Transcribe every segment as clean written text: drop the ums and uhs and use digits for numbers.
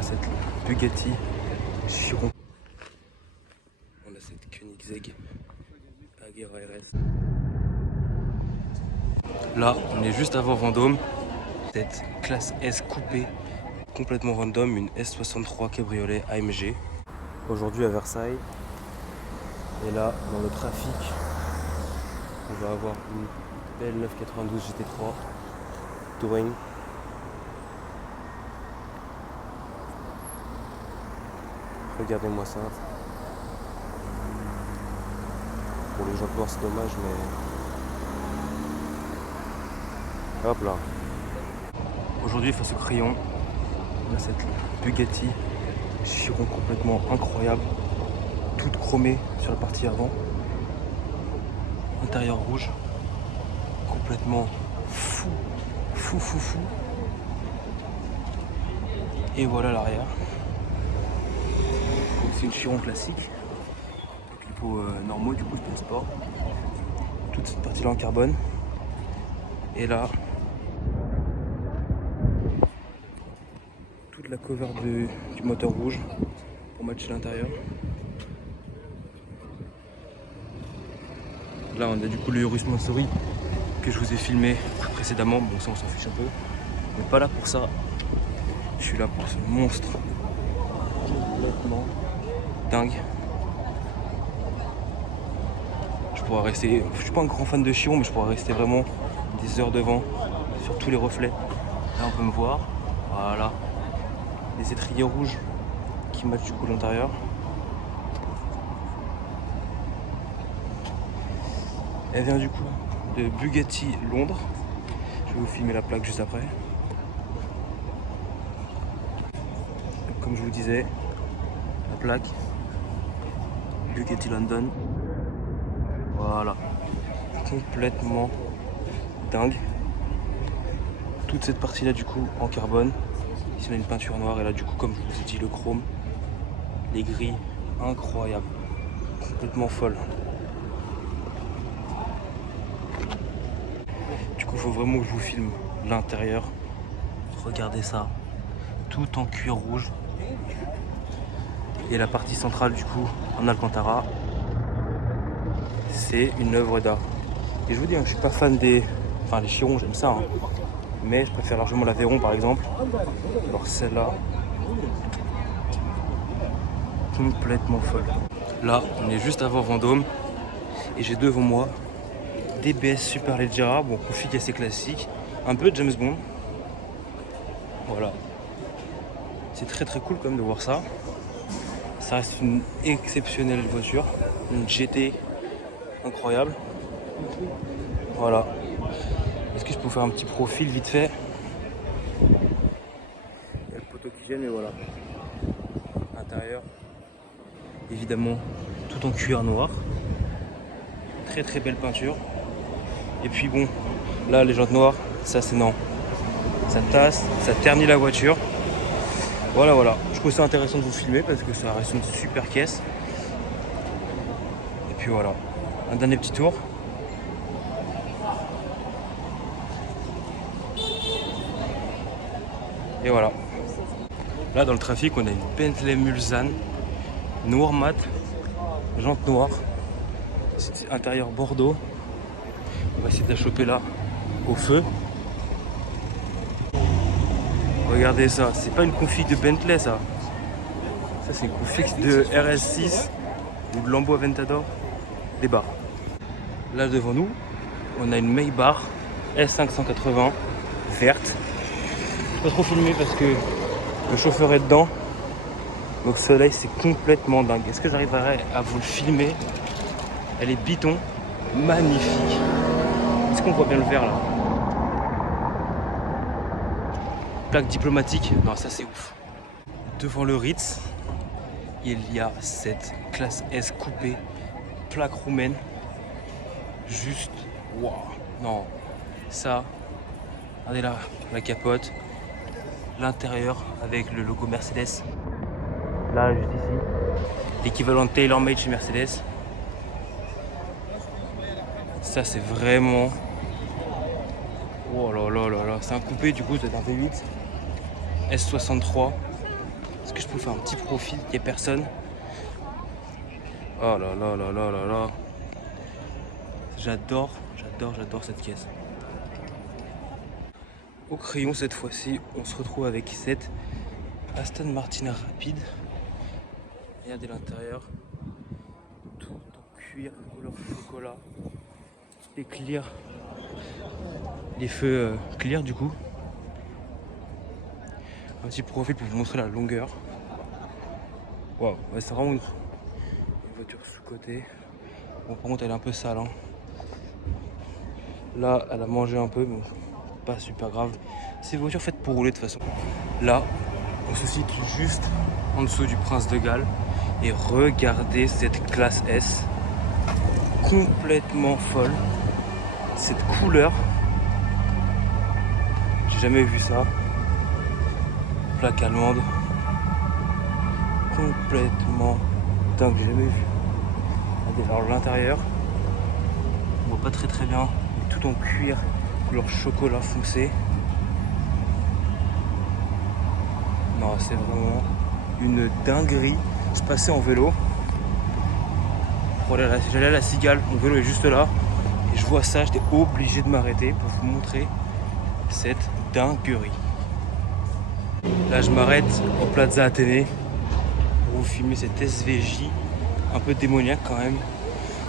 a cette Bugatti Chiron. On a cette Koenigsegg Agera RS. Là, on est juste avant Vendôme. Cette classe S coupée, complètement random, une S63 cabriolet AMG. Aujourd'hui à Versailles. Et là, dans le trafic, on va avoir une belle 992 GT3 Touring. Regardez-moi ça. Pour les gens noirs c'est dommage, mais hop là. Aujourd'hui face au crayon, on a cette Bugatti Chiron complètement incroyable, toute chromée sur la partie avant, intérieur rouge, complètement fou. Et voilà l'arrière. C'est une Chiron classique, avec les pots normaux, du coup c'est un sport. Toute cette partie là en carbone. Et là, toute la cover du moteur rouge pour matcher l'intérieur. Là on a du coup le Urus Mansory que je vous ai filmé précédemment. Bon ça on s'en fiche un peu. Mais pas là pour ça. Je suis là pour ce monstre complètement dingue. Je pourrais rester, je suis pas un grand fan de Chiron, mais je pourrais rester vraiment des heures devant sur tous les reflets. Là on peut me voir, voilà, les étriers rouges qui matchent du coup l'intérieur. Elle vient du coup de Bugatti Londres. Je vais vous filmer la plaque juste après. Donc, comme je vous disais, la plaque Bugatti London. Voilà, complètement dingue. Toute cette partie là du coup en carbone. Ici on a une peinture noire et là du coup comme je vous ai dit le chrome, les grilles incroyables, complètement folle. Du coup il faut vraiment que je vous filme l'intérieur. Regardez ça, tout en cuir rouge. Et la partie centrale du coup en Alcantara. C'est une œuvre d'art. Et je vous dis, je suis pas fan des... Enfin les Chirons, j'aime ça. Mais je préfère largement la Véron par exemple. Alors celle-là, complètement folle. Là, on est juste avant Vendôme. Et j'ai devant moi DBS Superleggera. Bon, config assez classique. Un peu James Bond. Voilà. C'est très cool quand même de voir ça. Ça reste une exceptionnelle voiture. Une GT incroyable. Voilà. Est-ce que je peux vous faire un petit profil vite fait? Il y a le poteau qui gêne, mais voilà. Intérieur, évidemment, tout en cuir noir. Très belle peinture. Et puis bon, là les jantes noires, ça c'est non. Ça tasse, ça ternit la voiture. Voilà. Je trouve ça intéressant de vous filmer parce que ça reste une super caisse. Et puis voilà. Un dernier petit tour. Et voilà. Là dans le trafic on a une Bentley Mulsanne noir mat, jantes noires, intérieur bordeaux. On va essayer de la choper là au feu. Regardez ça, c'est pas une config de Bentley ça. Ça c'est une config de RS6 ou de Lambo Aventador des bars. Là devant nous, on a une Maybach S580 verte. Je peux pas trop filmer parce que le chauffeur est dedans. Donc ce soleil c'est complètement dingue. Est-ce que j'arriverai à vous le filmer? Elle est biton, magnifique. Est-ce qu'on voit bien le vert là? Plaque diplomatique, non ça c'est ouf. Devant le Ritz, il y a cette classe S coupée, plaque roumaine. Juste, waouh, non, ça, regardez là, la capote, l'intérieur avec le logo Mercedes, là juste ici, l'équivalent de TaylorMade chez Mercedes. Ça c'est vraiment, oh là là là là, c'est un coupé du coup, c'est un V8 S63, Est-ce que je peux faire un petit profil? Il n'y a personne. Oh là là là là là là. J'adore cette caisse. Au crayon cette fois-ci, on se retrouve avec cette Aston Martin rapide. Regardez l'intérieur. Tout en cuir, couleur chocolat. Et clear. Les feux clear du coup. Un petit profil pour vous montrer la longueur. Waouh, ouais, c'est vraiment une voiture sous-côté. Bon, par contre, elle est un peu sale. Hein. Là, elle a mangé un peu, mais pas super grave. C'est une voiture faite pour rouler de toute façon. Là, on se situe juste en dessous du Prince de Galles. Et regardez cette classe S. Complètement folle. Cette couleur. J'ai jamais vu ça. Plaque allemande. Complètement dingue, j'ai jamais vu. Regardez, alors l'intérieur, on voit pas très bien, mais tout en cuir, couleur chocolat foncé. Non, c'est vraiment une dinguerie. Je passais en vélo. J'allais à la Cigale, mon vélo est juste là. Et je vois ça, j'étais obligé de m'arrêter pour vous montrer cette dinguerie. Là, je m'arrête au Plaza Athénée pour vous filmer cette SVJ un peu démoniaque quand même.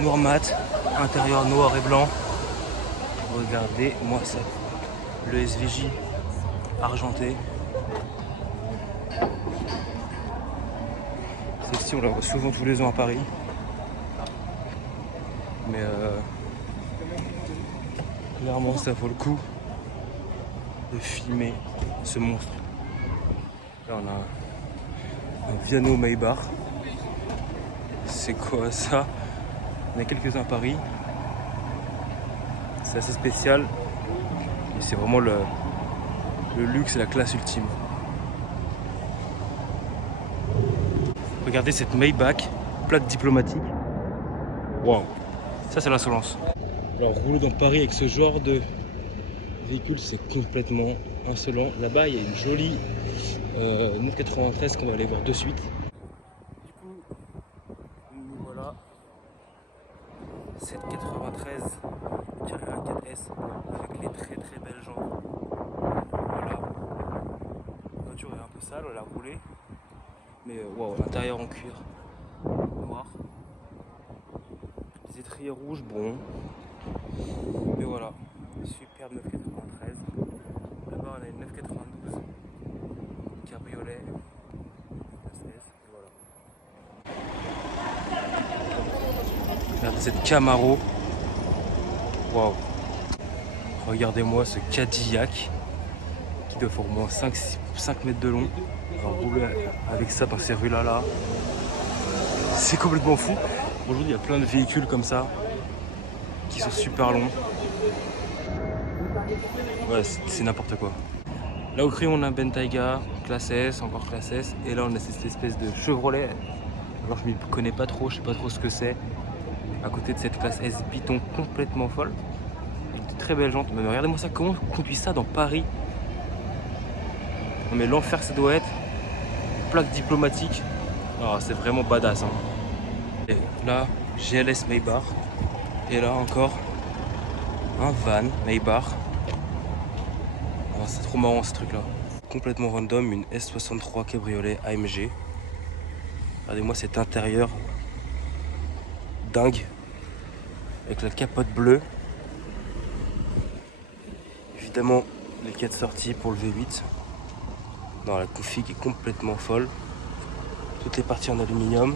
Noir mat, intérieur noir et blanc. Regardez-moi ça. Le SVJ argenté. Celle-ci, on la voit souvent tous les ans à Paris. Mais clairement, ça vaut le coup de filmer ce monstre. Là, on a un Viano Maybach. C'est quoi ça? Il y en a quelques-uns à Paris. C'est assez spécial. Et c'est vraiment le luxe et la classe ultime. Regardez cette Maybach, plaque diplomatique. Waouh, ça c'est l'insolence. Alors rouler dans Paris avec ce genre de véhicule, c'est complètement insolent. Là-bas, il y a une jolie 993 qu'on va aller voir de suite. Du coup, nous voilà. 793 Carrera 4S avec les très belles jantes. Voilà. La voiture est un peu sale, elle a roulé. Mais waouh, l'intérieur en cuir noir. Les étriers rouges, bon. Mais voilà, superbe 993. Là-bas, on a une 992 cabriolet. Voilà. Regardez cette Camaro. Waouh. Regardez-moi ce Cadillac qui doit faire au moins 5 mètres de long. Alors rouler avec ça dans ces rues là, c'est complètement fou. Aujourd'hui, il y a plein de véhicules comme ça qui sont super longs. Ouais, c'est n'importe quoi. Là au crayon, on a Bentayga, classe S, encore classe S. Et là, on a cette espèce de Chevrolet. Alors, je ne connais pas trop, je sais pas trop ce que c'est. À côté de cette classe S Biton complètement folle. Avec de très belles jantes. Mais regardez-moi ça, comment on conduit ça dans Paris? Non mais l'enfer ça doit être. Plaque diplomatique. Oh, c'est vraiment badass. Hein. Et là, GLS Maybach. Et là encore, un van Maybach. Oh, c'est trop marrant ce truc là. Complètement random, une S63 cabriolet AMG. Regardez-moi cet intérieur dingue. Avec la capote bleue. Évidemment, les 4 sorties pour le V8. Non, la config est complètement folle. Toutes les parties en aluminium.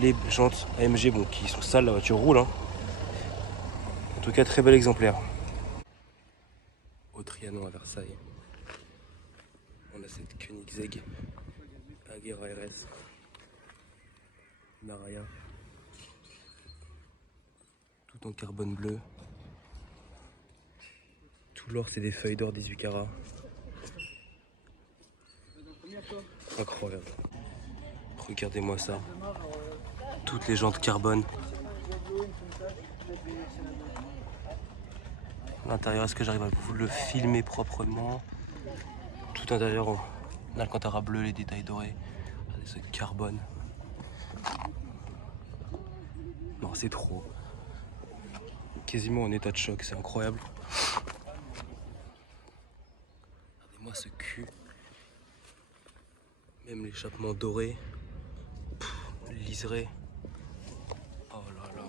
Les jantes AMG, bon, qui sont sales, la voiture roule. Hein. En tout cas, très bel exemplaire. Au Trianon à Versailles, on a cette Koenigsegg Agera RS. Naraya. Tout en carbone bleu. Tout l'or, c'est des feuilles d'or 18 carats. Incroyable. Regardez-moi ça. Toutes les jantes carbone. L'intérieur, est-ce que j'arrive à vous le filmer proprement? Tout intérieur en l'alcantara bleu, les détails dorés. Regardez ce carbone. Non, c'est trop. Quasiment en état de choc, c'est incroyable. Regardez-moi ce cul. Même l'échappement doré. Liseré. Oh là là.